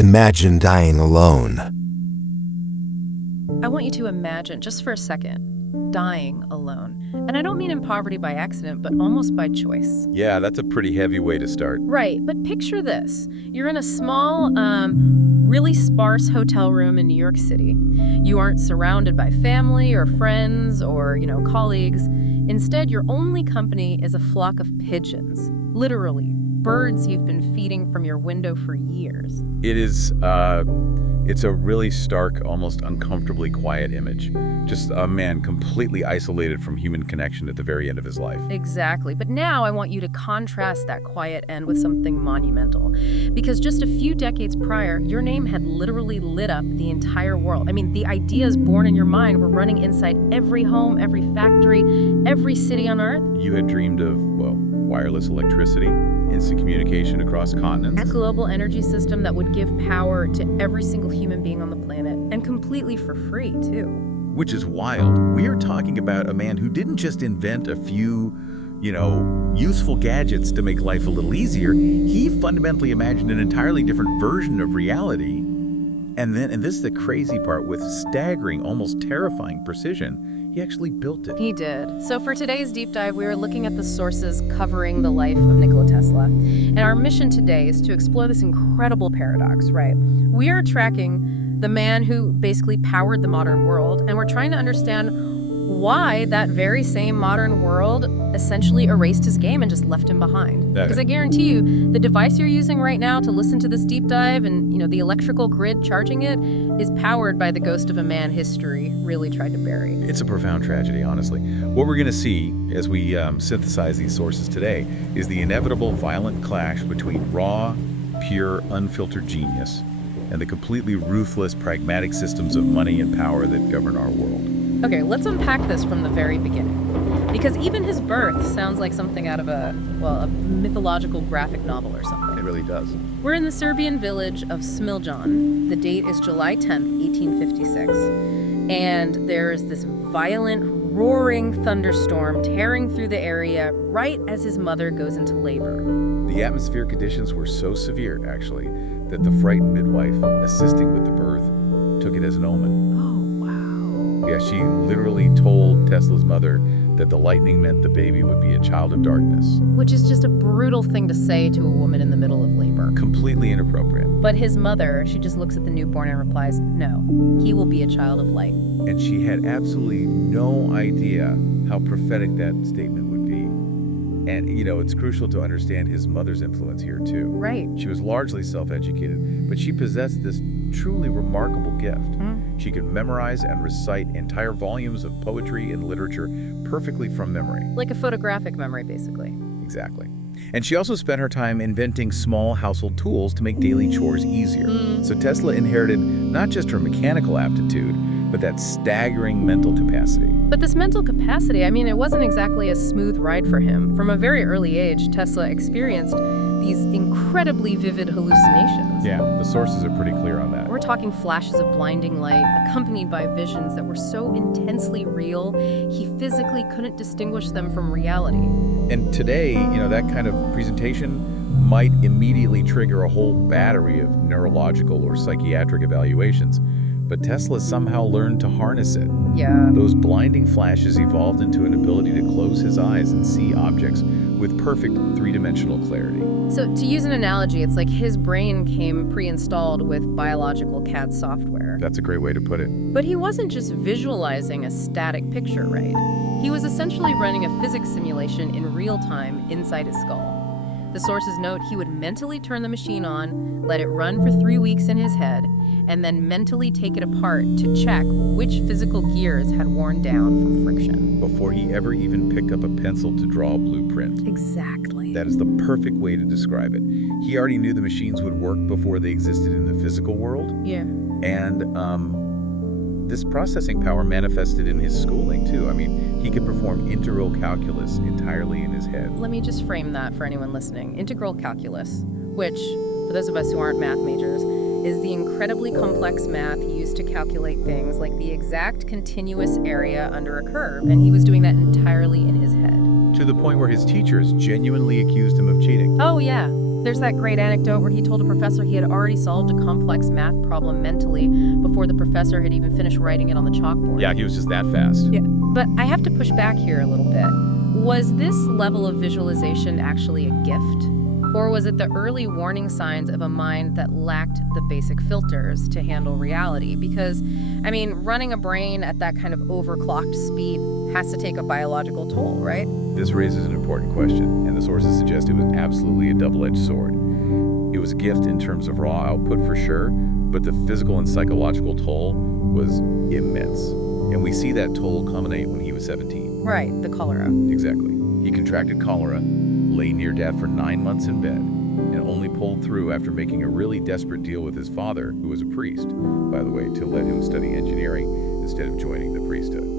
Imagine dying alone. I want you to imagine, just for a second, dying alone. And I don't mean in poverty by accident, but almost by choice. Yeah, that's a pretty heavy way to start. Right, but picture this. You're in a small, really sparse hotel room in New York City. You aren't surrounded by family or friends or, colleagues. Instead, your only company is a flock of pigeons. Literally, birds you've been feeding from your window for years. It's a really stark, almost uncomfortably quiet image. Just a man completely isolated from human connection at the very end of his life. Exactly. But now I want you to contrast that quiet end with something monumental. Because just a few decades prior, your name had literally lit up the entire world. I mean, the ideas born in your mind were running inside every home, every factory, every city on Earth. You had dreamed of, wireless electricity, instant communication across continents. A global energy system that would give power to every single human being on the planet, and completely for free, too. Which is wild. We are talking about a man who didn't just invent a few, useful gadgets to make life a little easier. He fundamentally imagined an entirely different version of reality. And this is the crazy part, with staggering, almost terrifying precision, he actually built it. He did. So for today's deep dive, we are looking at the sources covering the life of Nikola Tesla. And our mission today is to explore this incredible paradox, right? We are tracking the man who basically powered the modern world, and we're trying to understand why that very same modern world essentially erased his game and just left him behind. Because I guarantee you, the device you're using right now to listen to this deep dive and, the electrical grid charging it is powered by the ghost of a man history really tried to bury. It's a profound tragedy, honestly. What we're going to see as we synthesize these sources today is the inevitable violent clash between raw, pure, unfiltered genius and the completely ruthless, pragmatic systems of money and power that govern our world. Okay, let's unpack this from the very beginning. Because even his birth sounds like something out of a mythological graphic novel or something. It really does. We're in the Serbian village of Smiljan. The date is July 10th, 1856. And there's this violent, roaring thunderstorm tearing through the area right as his mother goes into labor. The atmospheric conditions were so severe, actually, that the frightened midwife assisting with the birth took it as an omen. Yeah, she literally told Tesla's mother that the lightning meant the baby would be a child of darkness. Which is just a brutal thing to say to a woman in the middle of labor. Completely inappropriate. But his mother, she just looks at the newborn and replies, no, he will be a child of light. And she had absolutely no idea how prophetic that statement would be. And, it's crucial to understand his mother's influence here, too. Right. She was largely self-educated, but she possessed this truly remarkable gift. She could memorize and recite entire volumes of poetry and literature perfectly from memory. Like a photographic memory, basically. Exactly. And she also spent her time inventing small household tools to make daily chores easier. So Tesla inherited not just her mechanical aptitude, but that staggering mental capacity. But this mental capacity, it wasn't exactly a smooth ride for him. From a very early age, Tesla experienced these incredibly vivid hallucinations. Yeah, the sources are pretty clear on that. We're talking flashes of blinding light, accompanied by visions that were so intensely real, he physically couldn't distinguish them from reality. And today, that kind of presentation might immediately trigger a whole battery of neurological or psychiatric evaluations. But Tesla somehow learned to harness it. Yeah. Those blinding flashes evolved into an ability to close his eyes and see objects with perfect three-dimensional clarity. So to use an analogy, it's like his brain came pre-installed with biological CAD software. That's a great way to put it. But he wasn't just visualizing a static picture, right? He was essentially running a physics simulation in real time inside his skull. The sources note he would mentally turn the machine on, let it run for 3 weeks in his head, and then mentally take it apart to check which physical gears had worn down from friction. Before he ever even picked up a pencil to draw a blueprint. Exactly. That is the perfect way to describe it. He already knew the machines would work before they existed in the physical world. Yeah. And this processing power manifested in his schooling, too. He could perform integral calculus entirely in his head. Let me just frame that for anyone listening. Integral calculus, which, for those of us who aren't math majors, is the incredibly complex math used to calculate things like the exact continuous area under a curve, and he was doing that entirely in his head. To the point where his teachers genuinely accused him of cheating. Oh, yeah. There's that great anecdote where he told a professor he had already solved a complex math problem mentally before the professor had even finished writing it on the chalkboard. Yeah, he was just that fast. Yeah. But I have to push back here a little bit. Was this level of visualization actually a gift? Or was it the early warning signs of a mind that lacked the basic filters to handle reality? Because, I mean, running a brain at that kind of overclocked speed has to take a biological toll, right? This raises an important question, and the sources suggest it was absolutely a double-edged sword. It was a gift in terms of raw output for sure, but the physical and psychological toll was immense. And we see that toll culminate when he was 17. Right, the cholera. Exactly. He contracted cholera, lay near death for 9 months in bed, and only pulled through after making a really desperate deal with his father, who was a priest, by the way, to let him study engineering instead of joining the priesthood.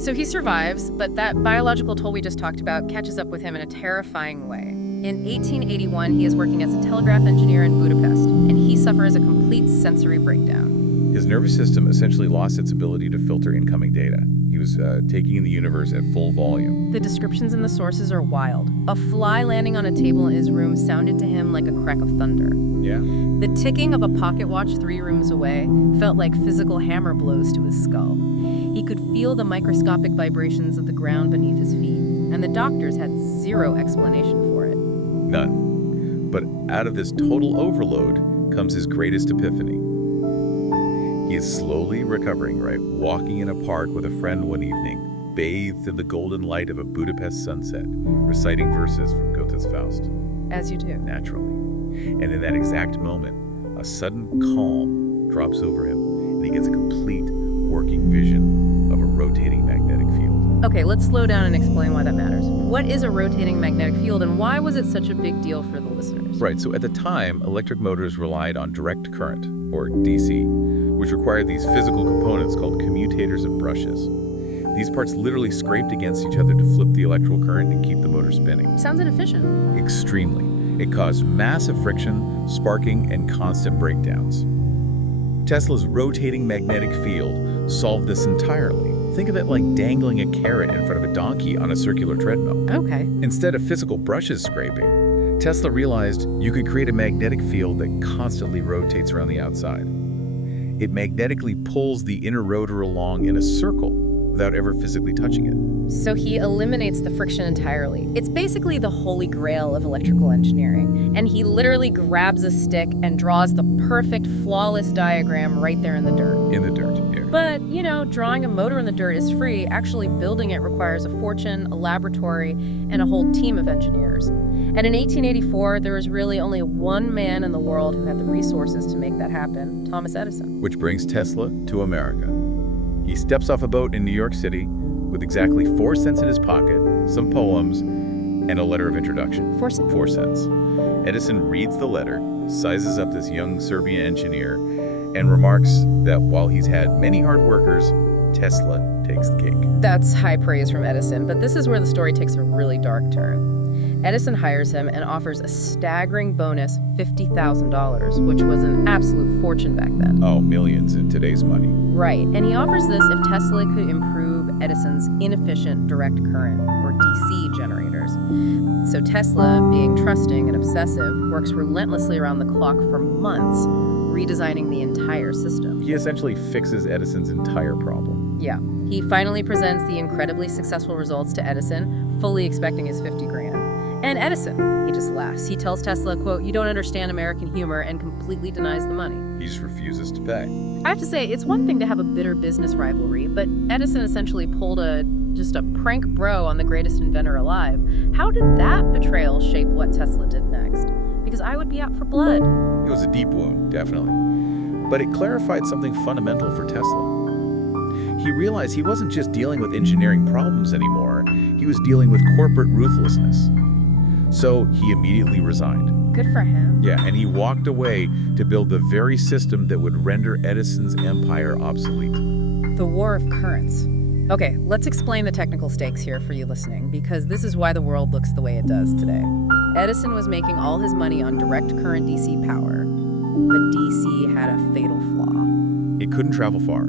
So he survives, but that biological toll we just talked about catches up with him in a terrifying way. In 1881, he is working as a telegraph engineer in Budapest, and he suffers a complete sensory breakdown. His nervous system essentially lost its ability to filter incoming data. He was taking in the universe at full volume. The descriptions in the sources are wild. A fly landing on a table in his room sounded to him like a crack of thunder. Yeah. The ticking of a pocket watch 3 rooms away felt like physical hammer blows to his skull. He could feel the microscopic vibrations of the ground beneath his feet, and the doctors had zero explanation for it. None. But out of this total overload comes his greatest epiphany. He is slowly recovering, right? Walking in a park with a friend one evening, bathed in the golden light of a Budapest sunset, reciting verses from Goethe's Faust. As you do. Naturally. And in that exact moment, a sudden calm drops over him, and he gets a complete working vision of a rotating magnetic field. Okay, let's slow down and explain why that matters. What is a rotating magnetic field, and why was it such a big deal for the listeners? Right, so at the time, electric motors relied on direct current, or DC, which required these physical components called commutators and brushes. These parts literally scraped against each other to flip the electrical current and keep the motor spinning. Sounds inefficient. Extremely. It caused massive friction, sparking, and constant breakdowns. Tesla's rotating magnetic field solved this entirely. Think of it like dangling a carrot in front of a donkey on a circular treadmill. Okay. Instead of physical brushes scraping, Tesla realized you could create a magnetic field that constantly rotates around the outside. It magnetically pulls the inner rotor along in a circle without ever physically touching it. So he eliminates the friction entirely. It's basically the holy grail of electrical engineering. And he literally grabs a stick and draws the perfect, flawless diagram right there in the dirt. In the dirt, yeah. But, you know, drawing a motor in the dirt is free. Actually building it requires a fortune, a laboratory, and a whole team of engineers. And in 1884, there was really only one man in the world who had the resources to make that happen, Thomas Edison. Which brings Tesla to America. He steps off a boat in New York City with exactly 4 cents in his pocket, some poems, and a letter of introduction. 4 cents? 4 cents. Edison reads the letter, sizes up this young Serbian engineer, and remarks that while he's had many hard workers, Tesla takes the cake. That's high praise from Edison, but this is where the story takes a really dark turn. Edison hires him and offers a staggering bonus, $50,000, which was an absolute fortune back then. Oh, millions in today's money. Right, and he offers this if Tesla could improve Edison's inefficient direct current, or DC, generators. So Tesla, being trusting and obsessive, works relentlessly around the clock for months, redesigning the entire system. He essentially fixes Edison's entire problem. Yeah, he finally presents the incredibly successful results to Edison, fully expecting his 50 grand. And Edison, he just laughs. He tells Tesla, quote, "You don't understand American humor," and completely denies the money. He just refuses to pay. I have to say, it's one thing to have a bitter business rivalry, but Edison essentially pulled just a prank bro on the greatest inventor alive. How did that betrayal shape what Tesla did next? Because I would be out for blood. It was a deep wound, definitely. But it clarified something fundamental for Tesla. He realized he wasn't just dealing with engineering problems anymore, he was dealing with corporate ruthlessness. So he immediately resigned. Good for him. Yeah, and he walked away to build the very system that would render Edison's empire obsolete. The war of currents. Okay, let's explain the technical stakes here for you listening, because this is why the world looks the way it does today. Edison was making all his money on direct current DC power, but DC had a fatal flaw. It couldn't travel far.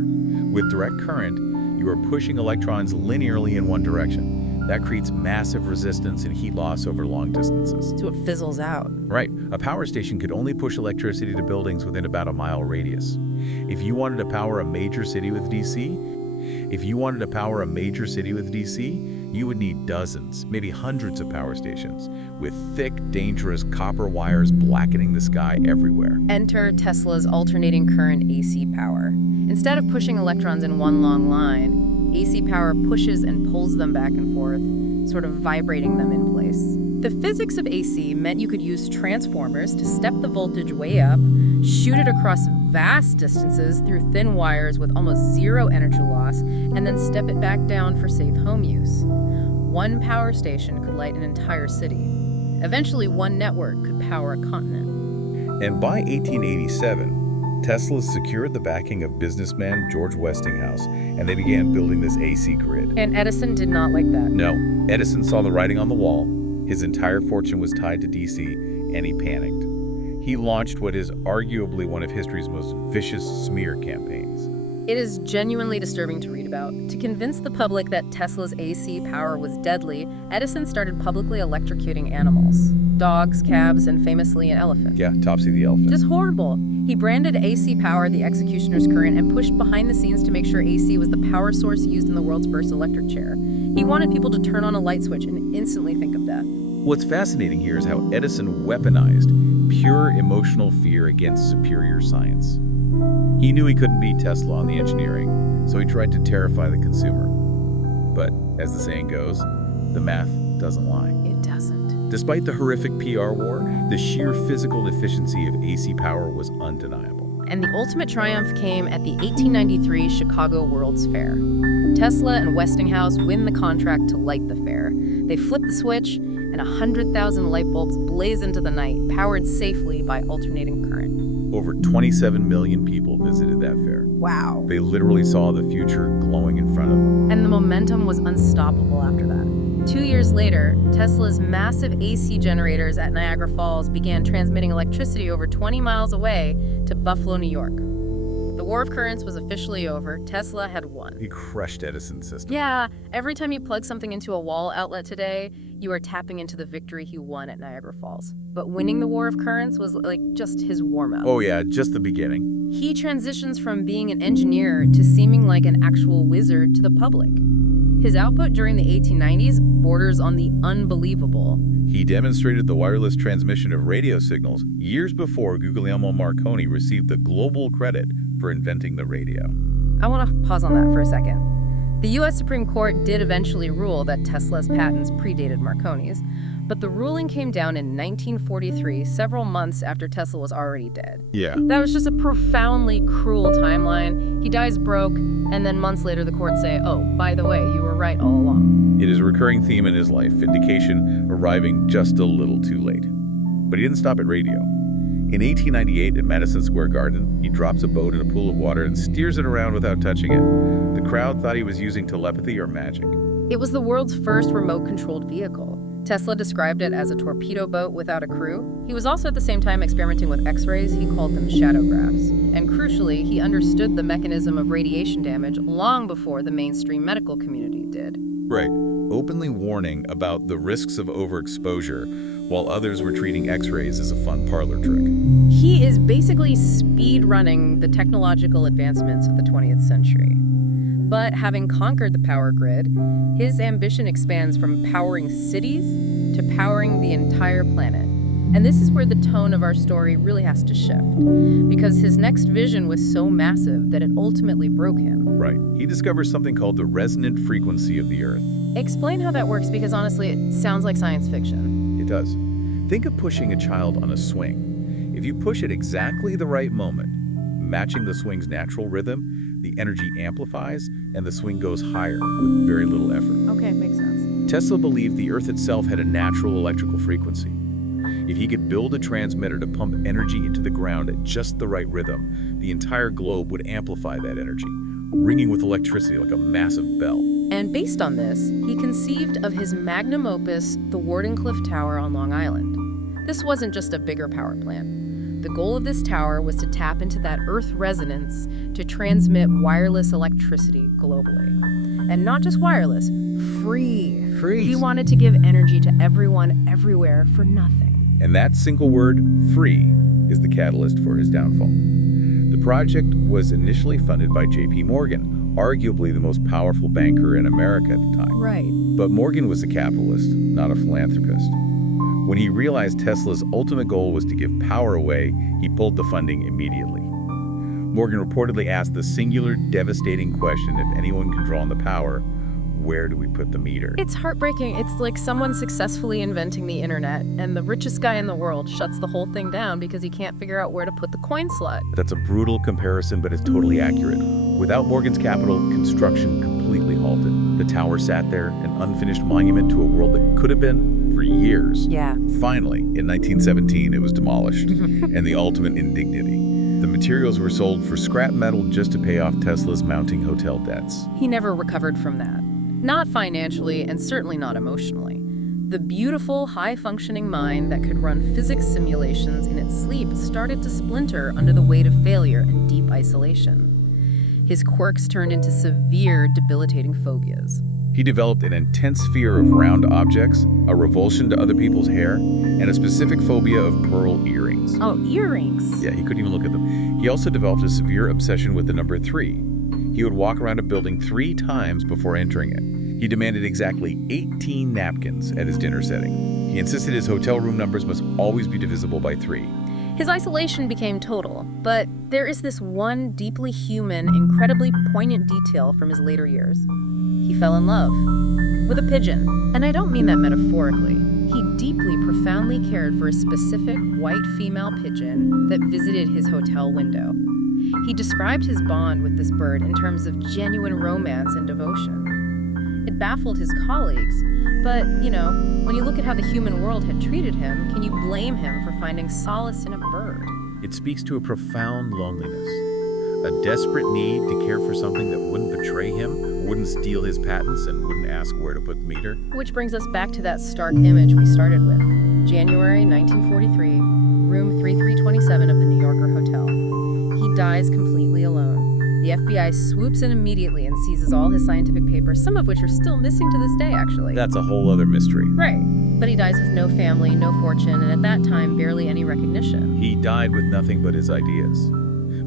With direct current, you are pushing electrons linearly in one direction. That creates massive resistance and heat loss over long distances. So it fizzles out. Right. A power station could only push electricity to buildings within about a mile radius. If you wanted to power a major city with DC, you would need dozens, maybe hundreds of power stations, with thick, dangerous copper wires blackening the sky everywhere. Enter Tesla's alternating current AC power. Instead of pushing electrons in one long line, AC power pushes and pulls them back and forth, sort of vibrating them in place. The physics of AC meant you could use transformers to step the voltage way up, shoot it across vast distances through thin wires with almost zero energy loss, and then step it back down for safe home use. One power station could light an entire city. Eventually, one network could power a continent. And by 1887, Tesla secured the backing of businessman George Westinghouse, and they began building this AC grid. And Edison did not like that. No, Edison saw the writing on the wall. His entire fortune was tied to DC, and he panicked. He launched what is arguably one of history's most vicious smear campaigns. It is genuinely disturbing to read about. To convince the public that Tesla's AC power was deadly, Edison started publicly electrocuting animals. Dogs, calves, and famously an elephant. Yeah, Topsy the elephant. Just horrible. He branded AC power the executioner's current and pushed behind the scenes to make sure AC was the power source used in the world's first electric chair. He wanted people to turn on a light switch and instantly think of death. What's fascinating here is how Edison weaponized pure emotional fear against superior science. He knew he couldn't beat Tesla on the engineering, so he tried to terrify the consumer. But, as the saying goes, the math doesn't lie. It doesn't. Despite the horrific PR war, the sheer physical efficiency of AC power was undeniable. And the ultimate triumph came at the 1893 Chicago World's Fair. Tesla and Westinghouse win the contract to light the fair. They flip the switch, and 100,000 light bulbs blaze into the night, powered safely by alternating current. Over 27 million people visited that fair. Wow. They literally saw the future glowing in front of them. And the momentum was unstoppable after that. 2 years later, Tesla's massive AC generators at Niagara Falls began transmitting electricity over 20 miles away to Buffalo, New York. The War of Currents was officially over. Tesla had won. He crushed Edison's system. Yeah, every time you plug something into a wall outlet today, you are tapping into the victory he won at Niagara Falls. But winning the War of Currents was like just his warm-up. Oh yeah, just the beginning. He transitions from being an engineer to seeming like an actual wizard to the public. His output during the 1890s borders on the unbelievable. He demonstrated the wireless transmission of radio signals years before Guglielmo Marconi received the global credit for inventing the radio. I want to pause on that for a second. The U.S. Supreme Court did eventually rule that Tesla's patents predated Marconi's, but the ruling came down in 1943, several months after Tesla was already dead. Yeah. That was just a profoundly cruel timeline. He dies broke, and then months later the courts say, oh, by the way, you were right all along. It is a recurring theme in his life, vindication arriving just a little too late. But he didn't stop at radio. In 1898 at Madison Square Garden, he drops a boat in a pool of water and steers it around without touching it. The crowd thought he was using telepathy or magic. It was the world's first remote-controlled vehicle. Tesla described it as a torpedo boat without a crew. He was also at the same time experimenting with X-rays. He called them shadowgraphs. And crucially, he understood the mechanism of radiation damage long before the mainstream medical community did. Right. Openly warning about the risks of overexposure while others were treating X-rays as a fun parlor trick. He is basically speed-running the technological advancements of the 20th century. But having conquered the power grid, his ambition expands from powering cities to powering the entire planet. And this is where the tone of our story really has to shift, because his next vision was so massive that it ultimately broke him. Right. He discovers something called the resonant frequency of the Earth. Explain how that works, because honestly, it sounds like science fiction. It does. Think of pushing a child on a swing. If you push at exactly the right moment, matching the swing's natural rhythm, the energy amplifies and the swing goes higher with very little effort. Okay, makes sense. Tesla believed the Earth itself had a natural electrical frequency. If he could build a transmitter to pump energy into the ground at just the right rhythm, the entire globe would amplify that energy, ringing with electricity like a massive bell. And based on this, he conceived of his magnum opus, the Wardenclyffe Tower on Long Island. This wasn't just a bigger power plant. The goal of this tower was to tap into that Earth resonance to transmit wireless electricity globally. And not just wireless, free free. He wanted to give energy to everyone, everywhere, for nothing. And that single word, free, is the catalyst for his downfall. The project was initially funded by J.P. Morgan, arguably the most powerful banker in America at the time. Right. But Morgan was a capitalist, not a philanthropist. When he realized Tesla's ultimate goal was to give power away, he pulled the funding immediately. Morgan reportedly asked the singular, devastating question: if anyone can draw on the power, where do we put the meter? It's heartbreaking. It's like someone successfully inventing the internet, and the richest guy in the world shuts the whole thing down because he can't figure out where to put the coin slot. That's a brutal comparison, but it's totally accurate. Without Morgan's capital, construction completely halted. The tower sat there, an unfinished monument to a world that could have been for years. Yeah. Finally, in 1917, it was demolished, and the ultimate indignity. The materials were sold for scrap metal just to pay off Tesla's mounting hotel debts. He never recovered from that. Not financially, and certainly not emotionally. The beautiful, high-functioning mind that could run physics simulations in its sleep started to splinter under the weight of failure and deep isolation. His quirks turned into severe, debilitating phobias. He developed an intense fear of round objects, a revulsion to other people's hair, and a specific phobia of pearl earrings. Oh, earrings. Yeah, he couldn't even look at them. He also developed a severe obsession with the number 3. He would walk around a building 3 times before entering it. He demanded exactly 18 napkins at his dinner setting. He insisted his hotel room numbers must always be divisible by 3. His isolation became total, but there is this one deeply human, incredibly poignant detail from his later years. He fell in love with a pigeon. And I don't mean that metaphorically. He deeply, profoundly cared for a specific white female pigeon that visited his hotel window. He described his bond with this bird in terms of genuine romance and devotion. It baffled his colleagues, but, when you look at how the human world had treated him, can you blame him for finding solace in a bird? It speaks to a profound loneliness, a desperate need to care for something that wouldn't betray him, wouldn't steal his patents, and wouldn't ask where to put the meter. Which brings us back to that stark image we started with. January 1943, room 3327 of the New Yorker Hotel. He dies completely alone. The FBI swoops in immediately and seizes all his scientific papers, some of which are still missing to this day, actually. That's a whole other mystery. Right. But he dies with no family, no fortune, and at that time, barely any recognition. He died with nothing but his ideas.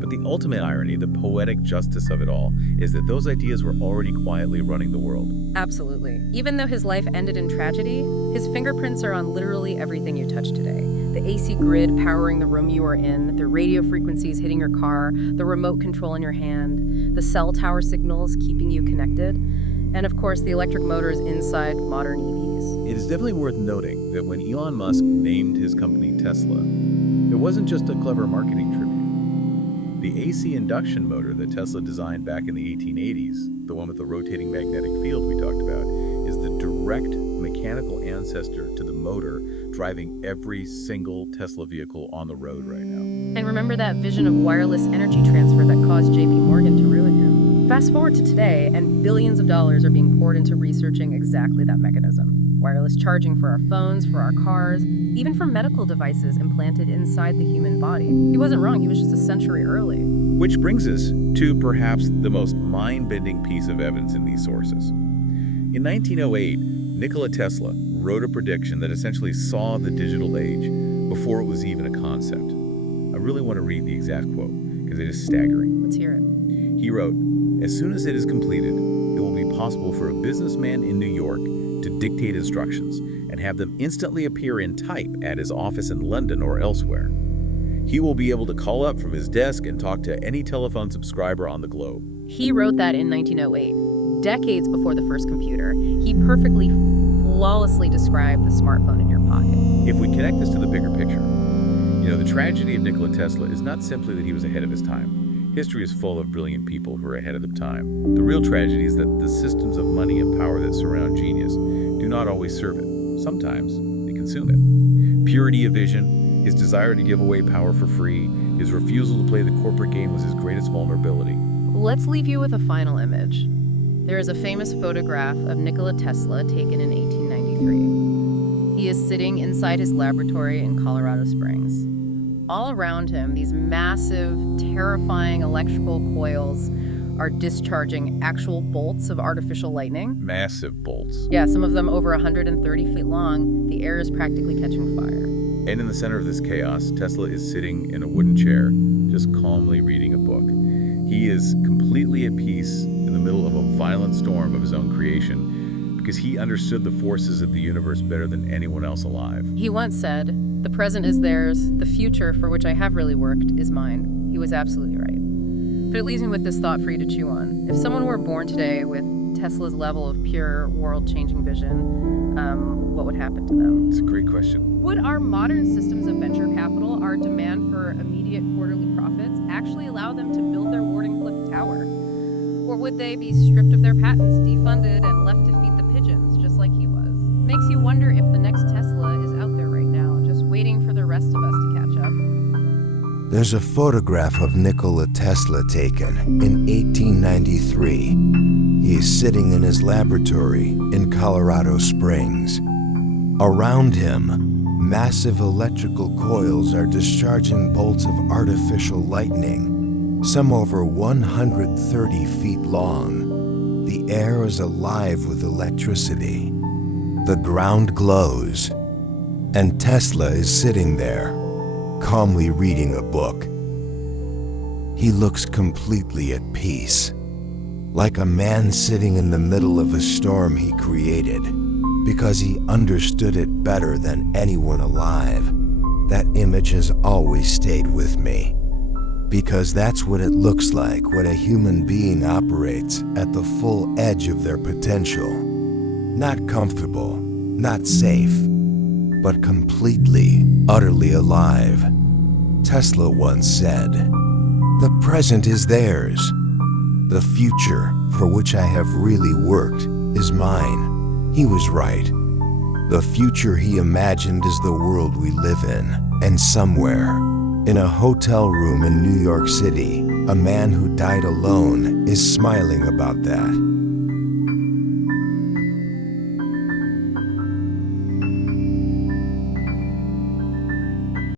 But the ultimate irony, the poetic justice of it all, is that those ideas were already quietly running the world. Absolutely. Even though his life ended in tragedy, his fingerprints are on literally everything you touch today. The AC grid powering the room you are in, the radio frequencies hitting your car, the remote control in your hand, the cell tower signals keeping you connected, and of course the electric motors inside modern EVs. It is definitely worth noting that when Elon Musk named his company Tesla, it wasn't just a clever marketing tribute. The AC induction motor that Tesla designed back in the 1880s, the one with the rotating magnetic field we talked about, is the direct mechanical ancestor to the motor driving every single Tesla vehicle on the road right now. And remember that vision of wireless energy transfer that caused J.P. Morgan to ruin him? Fast forward to today, and billions of dollars are being poured into researching exactly that mechanism. Wireless charging for our phones, for our cars, even for medical devices implanted inside the human body. He wasn't wrong, he was just a century early. Which brings us to perhaps the most mind-bending piece of evidence in these sources. In 1908, Nikola Tesla wrote a prediction that essentially saw the digital age before it was even a concept. I really want to read the exact quote, because it is staggering. Let's hear it. He wrote, "As soon as it is completed, it will be possible for a businessman in New York to dictate instructions and have them instantly appear in type at his office in London or elsewhere. He will be able to call up from his desk and talk to any telephone subscriber on the globe." He wrote that in 1908, decades before the first computer. He perfectly, flawlessly described the smartphone in your pocket. If we connect this to the bigger picture, the tragedy of Nikola Tesla is not simply that he was ahead of his time. History is full of brilliant people who are ahead of their time. The real tragedy is that the systems of money and power that surround genius do not always serve it. Sometimes they consume it. Purity of vision, his desire to give away power for free, his refusal to play the corporate game was his greatest vulnerability. Let's leave you with a final image. There is a famous photograph of Nikola Tesla taken in 1893. He is sitting inside his laboratory in Colorado Springs. All around him, these massive, terrifying electrical coils are discharging actual bolts of artificial lightning. Massive bolts. Yeah, some of them over 130 feet long. The air is practically catching fire. And in the center of this chaos, Tesla is sitting in a wooden chair, just calmly reading a book. He is completely at peace in the middle of a violent storm of his own creation because he understood the forces of the universe better than anyone else alive. He once said, "The present is theirs, the future for which I have really worked is mine." He was absolutely right. But it leaves me with this thought for you to chew on. If someone were born today with Tesla's level of pure world-changing vision, what would happen to them? It's a great question. Would our modern systems of venture capital, our demand for immediate quarterly profits, actually allow them to build their Wardenclyffe Tower? Or would they be stripped of their patents, defunded, and left to feed the pigeons, just like he was? Makes you wonder if the next Tesla is out there right now, just waiting for the rest of us to catch up. There's a photograph of Nikola Tesla taken in 1893. He is sitting in his laboratory in Colorado Springs. Around him, massive electrical coils are discharging bolts of artificial lightning, some over 130 feet long. The air is alive with electricity. The ground glows, and Tesla is sitting there, calmly reading a book. He looks completely at peace, like a man sitting in the middle of a storm he created because he understood it better than anyone alive. That image has always stayed with me, because that's what it looks like when a human being operates at the full edge of their potential. Not comfortable, not safe, but completely, utterly alive. Tesla once said, "The present is theirs. The future, for which I have really worked, is mine." He was right. The future he imagined is the world we live in, and somewhere, in a hotel room in New York City, a man who died alone is smiling about that.